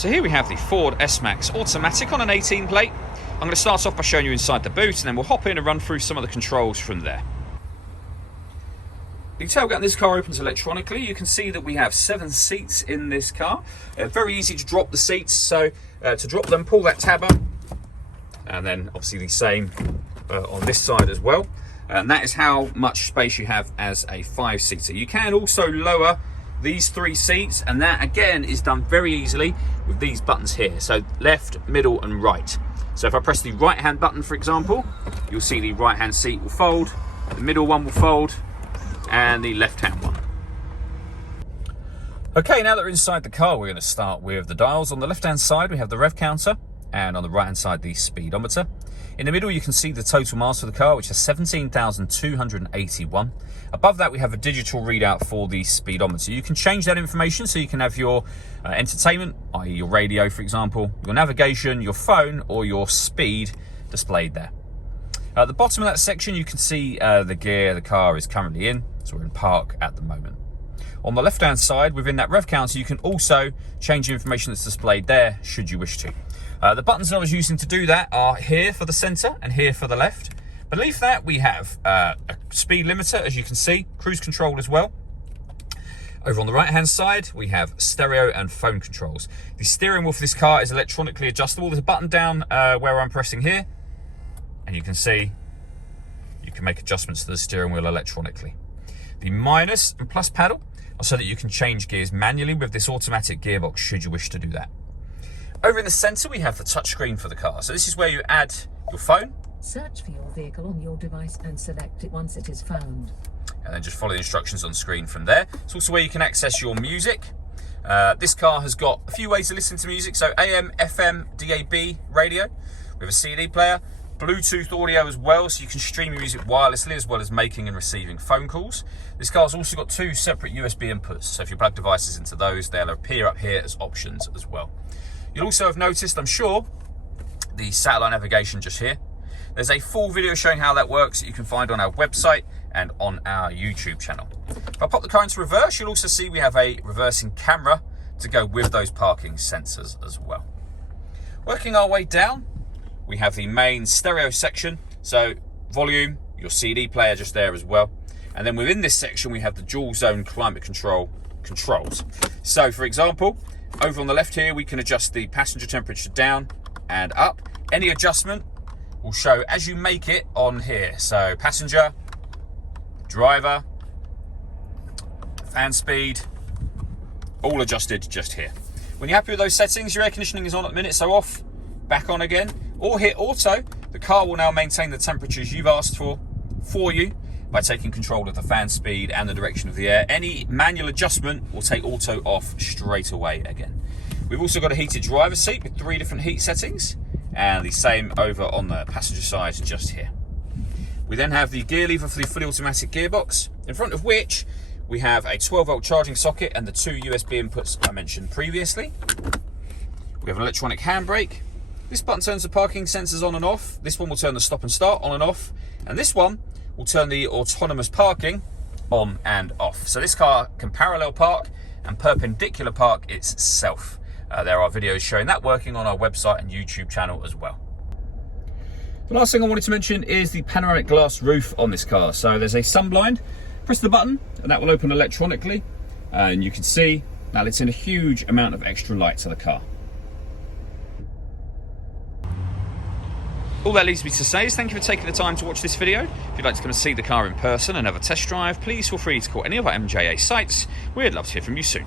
So here we have the Ford S-Max automatic on an 18 plate. I'm going to start off by showing you inside the boot, and then we'll hop in and run through some of the controls from there. The tailgate in this car opens electronically. You can see that we have 7 seats in this car. Very easy to drop the seats, so to drop them, pull that tab up, and then obviously the same on this side as well. And that is how much space you have as a 5-seater. You can also lower these 3 seats, and that again is done very easily with these buttons here. So left, middle and right. So if I press the right hand button, for example, you'll see the right hand seat will fold, the middle one will fold, and the left hand one. Okay, now that we're inside the car, we're going to start with the dials. On the left hand side we have the Rev Counter, and on the right hand side the speedometer. In the middle you can see the total miles for the car, which is 17,281. Above that we have a digital readout for the speedometer. You can change that information so you can have your entertainment, i.e. your radio for example, your navigation, your phone or your speed displayed there. At the bottom of that section you can see the gear the car is currently in, so we're in park at the moment. On the left hand side within that Rev Counter you can also change the information that's displayed there should you wish to. The buttons that I was using to do that are here for the center and here for the left. Beneath that we have a speed limiter, as you can see, cruise control as well. Over on the right hand side we have stereo and phone controls. The steering wheel for this car is electronically adjustable. There's a button down where I'm pressing here, and you can see you can make adjustments to the steering wheel electronically. The minus and plus paddle are so that you can change gears manually with this automatic gearbox should you wish to do that. Over in the center we have the touchscreen for the car. So this is where you add your phone. Search for your vehicle on your device and select it once it is found. And then just follow the instructions on screen from there. It's also where you can access your music. This car has got a few ways to listen to music. So AM, FM, DAB radio with a CD player. Bluetooth audio as well, so you can stream your music wirelessly as well as making and receiving phone calls. This car's also got 2 separate USB inputs, so if you plug devices into those, they'll appear up here as options as well. You'll also have noticed, I'm sure, the satellite navigation just here. There's a full video showing how that works that you can find on our website and on our YouTube channel. If I pop the car into reverse, you'll also see we have a reversing camera to go with those parking sensors as well. Working our way down, we have the main stereo section, so volume, your CD player just there as well. And then within this section we have the dual zone climate control controls. So for example, over on the left here we can adjust the passenger temperature down and up. Any adjustment will show as you make it on here. So passenger, driver, fan speed, all adjusted just here. When you're happy with those settings, your air conditioning is on at the minute, so off, back on again, or hit auto. The car will now maintain the temperatures you've asked for you by taking control of the fan speed and the direction of the air. Any manual adjustment will take auto off straight away again. We've also got a heated driver's seat with 3 different heat settings, and the same over on the passenger side just here. We then have the gear lever for the fully automatic gearbox, in front of which we have a 12-volt charging socket and the 2 USB inputs I mentioned previously. We have an electronic handbrake. This button turns the parking sensors on and off. This one will turn the stop and start on and off. And this one will turn the autonomous parking on and off. So this car can parallel park and perpendicular park itself. There are videos showing that working on our website and YouTube channel as well. The last thing I wanted to mention is the panoramic glass roof on this car. So there's a sunblind. Press the button and that will open electronically. And you can see that lets in a huge amount of extra light to the car. All that leaves me to say is thank you for taking the time to watch this video. If you'd like to come and see the car in person and have a test drive, please feel free to call any of our MJA sites. We'd love to hear from you soon.